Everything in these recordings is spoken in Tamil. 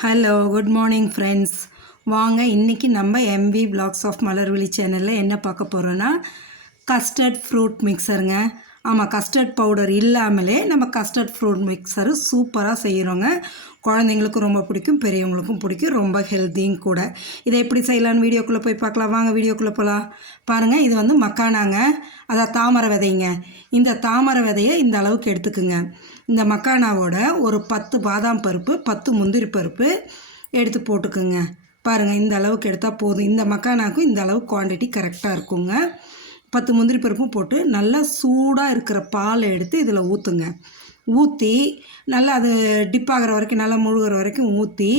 ஹலோ குட் மார்னிங் ஃப்ரெண்ட்ஸ் வாங்க இன்றைக்கி நம்ம எம்வி பிளாக்ஸ் ஆஃப் மலர்விழி சேனலில் என்ன பார்க்க போகிறோன்னா கஸ்டர்ட் ஃப்ரூட் மிக்சருங்க ஆமாம் கஸ்டர்ட் பவுடர் இல்லாமலே நம்ம கஸ்டர்ட் ஃப்ரூட் மிக்சரு சூப்பராக செய்கிறோங்க குழந்தைங்களுக்கும் ரொம்ப பிடிக்கும் பெரியவங்களுக்கும் பிடிக்கும் ரொம்ப ஹெல்த்தியும் கூட. இதை எப்படி செய்யலான்னு வீடியோக்குள்ளே போய் பார்க்கலாம். வாங்க வீடியோக்குள்ளே போகலாம் பாருங்கள் இது வந்து மக்கானாங்க. அதான் தாமரை விதைங்க. இந்த தாமரை விதையை இந்த அளவுக்கு எடுத்துக்குங்க. இந்த மக்கானாவோட ஒரு பத்து பாதாம் பருப்பு பத்து முந்திரி பருப்பு எடுத்து போட்டுக்குங்க. பாருங்கள் இந்த அளவுக்கு எடுத்தால் போதும். இந்த மக்கானாக்கும் இந்த அளவு குவான்டிட்டி கரெக்டாக இருக்குங்க. பத்து முந்திரி பருப்பும் போட்டு நல்லா சூடாக இருக்கிற பாலை எடுத்து இதில் ஊற்றுங்க ஊற்றி நல்லா அது டிப் ஆகிற வரைக்கும் நல்லா முழுகிற வரைக்கும் ஊற்றி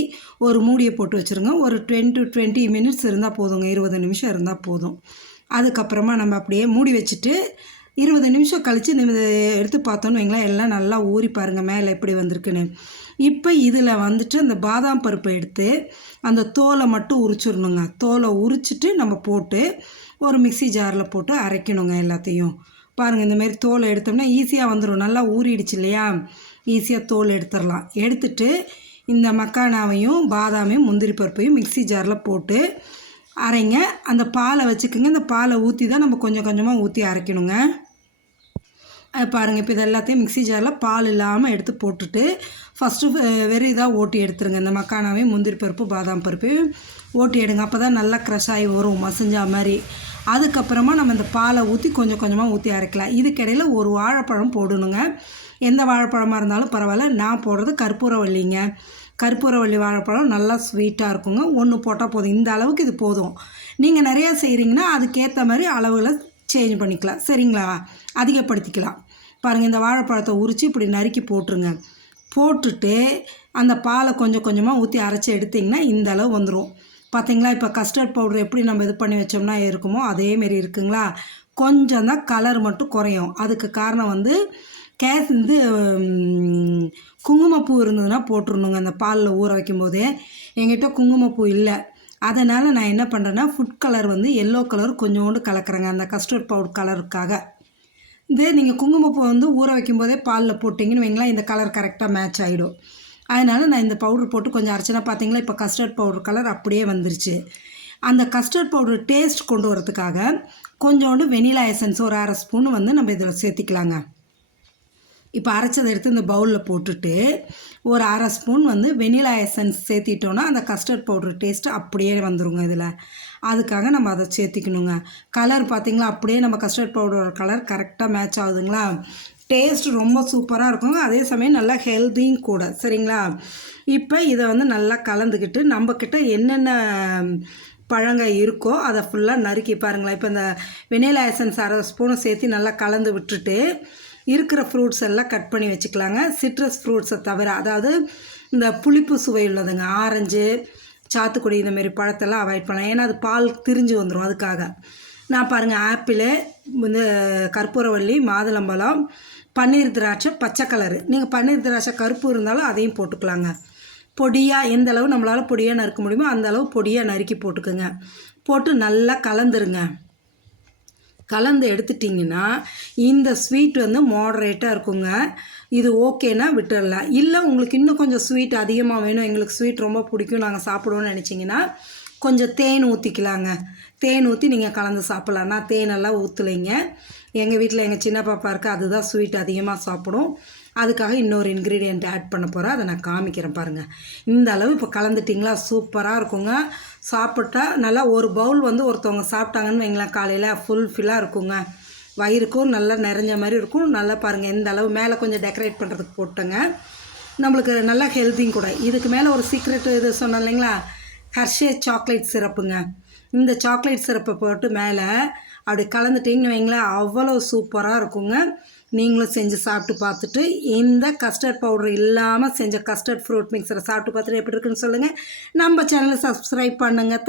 ஒரு மூடியை போட்டு வச்சுருங்க. ஒரு டுவென் டு டுவெண்ட்டி மினிட்ஸ் இருந்தால் போதுங்க. இருபது நிமிஷம் இருந்தால் போதும். அதுக்கப்புறமா நம்ம அப்படியே மூடி வச்சுட்டு இருபது நிமிஷம் கழித்து நம்ம இதை எடுத்து பார்த்தோன்னு வைங்களேன் எல்லாம் நல்லா ஊறி பாருங்கள் மேலே எப்படி வந்திருக்குன்னு. இப்போ இதில் வந்துட்டு அந்த பாதாம் பருப்பை எடுத்து அந்த தோலை மட்டும் உரிச்சிடணுங்க. தோலை உரிச்சிட்டு நம்ம போட்டு ஒரு மிக்சி ஜாரில் போட்டு அரைக்கணுங்க எல்லாத்தையும். பாருங்கள் இந்தமாரி தோலை எடுத்தோம்னா ஈஸியாக வந்துடும் நல்லா ஊறிடுச்சு இல்லையா? ஈஸியாக தோல் எடுத்துடலாம். எடுத்துட்டு இந்த மக்கானாவையும் பாதாமையும் முந்திரி பருப்பையும் மிக்சி ஜாரில் போட்டு அரைங்க. அந்த பாலை வச்சுக்கோங்க. இந்த பாலை ஊற்றி தான் நம்ம கொஞ்சம் கொஞ்சமாக ஊற்றி அரைக்கணுங்க. பாருங்கள் இப்போ இது எல்லாத்தையும் மிக்சி ஜாரில் பால் இல்லாமல் எடுத்து போட்டுட்டு ஃபஸ்ட்டு வெறும் இதாக ஓட்டி எடுத்துருங்க. இந்த மக்கானாவையும் முந்திரி பருப்பு பாதாம் பருப்பையும் ஓட்டி எடுங்க. அப்போ தான் நல்லா க்ரஷ் ஆகி வரும் மசிஞ்சா மாதிரி. அதுக்கப்புறமா நம்ம இந்த பாலை ஊற்றி கொஞ்சம் கொஞ்சமாக ஊற்றி அரைக்கலாம். இதுக்கிடையில் ஒரு வாழைப்பழம் போடணுங்க. எந்த வாழைப்பழமாக இருந்தாலும் பரவாயில்ல. நான் போடுறது கற்பூரவல்லிங்க கற்பூரவள்ளி வாழைப்பழம் நல்லா ஸ்வீட்டாக இருக்குங்க. ஒன்று போட்டால் போதும். இந்த அளவுக்கு இது போதும். நீங்கள் நிறையா செய்கிறீங்கன்னா அதுக்கேற்ற மாதிரி அளவில் சேஞ்ச் பண்ணிக்கலாம். சரிங்களா? அதிகப்படுத்திக்கலாம். பாருங்கள் இந்த வாழைப்பழத்தை உரித்து இப்படி நறுக்கி போட்டுருங்க. போட்டுட்டு அந்த பாலை கொஞ்சம் கொஞ்சமாக ஊற்றி அரைச்சி எடுத்திங்கன்னா இந்த அளவு வந்துடும் பார்த்தீங்களா இப்போ கஸ்டர்ட் பவுடர் எப்படி நம்ம இது பண்ணி வச்சோம்னா இருக்குமோ அதேமாரி இருக்குங்களா? கொஞ்சம் தான் கலர் மட்டும் குறையும். அதுக்கு காரணம் வந்து கேஸ் வந்து குங்குமப்பூ இருந்ததுன்னா போட்டுருணுங்க அந்த பாலில் ஊற வைக்கும் போதே எங்கிட்ட குங்குமப்பூ இல்லை. அதனால் நான் என்ன பண்ணுறேன்னா ஃபுட் கலர் வந்து எல்லோ கலர் கொஞ்சோண்டு கலக்கிறேங்க. அந்த கஸ்டர்ட் பவுடர் கலருக்காக இதே நீங்கள் குங்குமப்பூ வந்து ஊற வைக்கும் போதே பாலில் போட்டிங்கன்னு வைங்களேன் இந்த கலர் கரெக்டாக மேட்ச் ஆகிடும் அதனால் நான் இந்த பவுடர் போட்டு கொஞ்சம் அரைச்சினா பார்த்தீங்களா இப்போ கஸ்டர்ட் பவுடர் கலர் அப்படியே வந்துருச்சு. அந்த கஸ்டர்ட் பவுடர் டேஸ்ட் கொண்டு வரதுக்காக கொஞ்சோண்டு வெனிலா எசன்ஸ் ஒரு அரை ஸ்பூன் வந்து நம்ம இதில் சேர்த்திக்கலாங்க. இப்போ அரைச்சதை எடுத்து இந்த பவுலில் போட்டுட்டு ஒரு அரை ஸ்பூன் வந்து வெனிலா எசன்ஸ் சேர்த்திட்டோன்னா அந்த கஸ்டர்ட் பவுடர் டேஸ்ட்டு அப்படியே வந்துருங்க இதில். அதுக்காக நம்ம அதை சேர்த்திக்கணுங்க. கலர் பார்த்திங்களா? அப்படியே நம்ம கஸ்டர்ட் பவுடரோட கலர் கரெக்டாக மேட்ச் ஆகுதுங்களா? டேஸ்ட் ரொம்ப சூப்பராக இருக்குங்க. அதே சமயம் நல்லா ஹெல்த்தியும் கூட. சரிங்களா? இப்போ இதை வந்து நல்லா கலந்துக்கிட்டு நம்மக்கிட்ட என்னென்ன பழங்கள் இருக்கோ அதை ஃபுல்லாக நறுக்கி பாருங்களேன். இப்போ இந்த வெனிலா எசன்ஸ் அரை ஸ்பூனை சேர்த்து நல்லா கலந்து விட்டுட்டு இருக்கிற ஃப்ரூட்ஸ் எல்லாம் கட் பண்ணி வச்சுக்கலாங்க. சிட்ரஸ் ஃப்ரூட்ஸை தவிர அதாவது இந்த புளிப்பு சுவை உள்ளதுங்க. ஆரஞ்சு சாத்துக்குடி இந்தமாரி பழத்தெல்லாம் அவாய்ட் பண்ணலாம். ஏன்னா அது பால் திரிஞ்சு வந்துடும் அதுக்காக. நான் பாருங்கள் ஆப்பிள் இந்த கற்பூரவள்ளி மாதுளம்பழம் பன்னீர் திராட்சை பச்சை கலரு. நீங்கள் பன்னீர் திராட்சை கருப்பு இருந்தாலும் அதையும் போட்டுக்கலாங்க. பொடியாக எந்த அளவு நம்மளால் பொடியாக நறுக்க முடியுமோ அந்த அளவு பொடியாக நறுக்கி போட்டுக்கோங்க. போட்டு நல்லா கலந்துருங்க. கலந்து எடுத்துட்டிங்கன்னா இந்த ஸ்வீட் வந்து மாடரேட்டாக இருக்குங்க. இது ஓகேனா விட்டுடலாம் இல்லை உங்களுக்கு இன்னும் கொஞ்சம் ஸ்வீட் அதிகமாக வேணும். எங்களுக்கு ஸ்வீட் ரொம்ப பிடிக்கும். நாங்கள் சாப்பிடுவோன்னு நினச்சிங்கன்னா கொஞ்சம் தேன் ஊற்றிக்கலாங்க தேன் ஊற்றி நீங்கள் கலந்து சாப்பிட்லாம். நான் தேனெல்லாம் ஊற்றலைங்க எங்கள் வீட்டில் எங்கள் சின்ன பாப்பா இருக்குது அதுதான் ஸ்வீட் அதிகமாக சாப்பிடும். அதுக்காக இன்னொரு இன்க்ரீடியண்ட் ஆட் பண்ண போகிறேன் அதை நான் காமிக்கிறேன் பாருங்கள் இந்த அளவு இப்போ கலந்துட்டிங்களா? சூப்பராக இருக்குங்க. சாப்பிட்டா நல்லா ஒரு பவுல் வந்து ஒருத்தவங்க சாப்பிட்டாங்கன்னு வைங்களேன் காலையில் ஃபுல் ஃபில்லாக இருக்குங்க. வயிறுக்கும் நல்லா நிறைஞ்ச மாதிரி இருக்கும். நல்லா பாருங்கள் எந்த அளவு மேலே கொஞ்சம் டெக்கரேட் பண்ணுறதுக்கு போட்டேங்க. நம்மளுக்கு நல்லா ஹெல்த்தியும் கூட. இதுக்கு மேலே ஒரு சீக்ரெட் இது சொன்னேன் இல்லைங்களா? ஹர்ஷே சாக்லேட் சிரப்புங்க இந்த சாக்லேட் சிரப்பை போட்டு மேலே அப்படி கலந்துட்டிங்கன்னு வைங்களேன் அவ்வளோ சூப்பராக இருக்குங்க. நீங்களும் செஞ்சு சாப்பிட்டு பார்த்துட்டு இந்த கஸ்டர்ட் பவுடர் இல்லாமல் செஞ்ச கஸ்டர்ட் ஃப்ரூட் மிக்சரை சாப்பிட்டு பார்த்துட்டு எப்படி இருக்குன்னு சொல்லுங்கள் நம்ம சேனலை சப்ஸ்கிரைப் பண்ணுங்கள்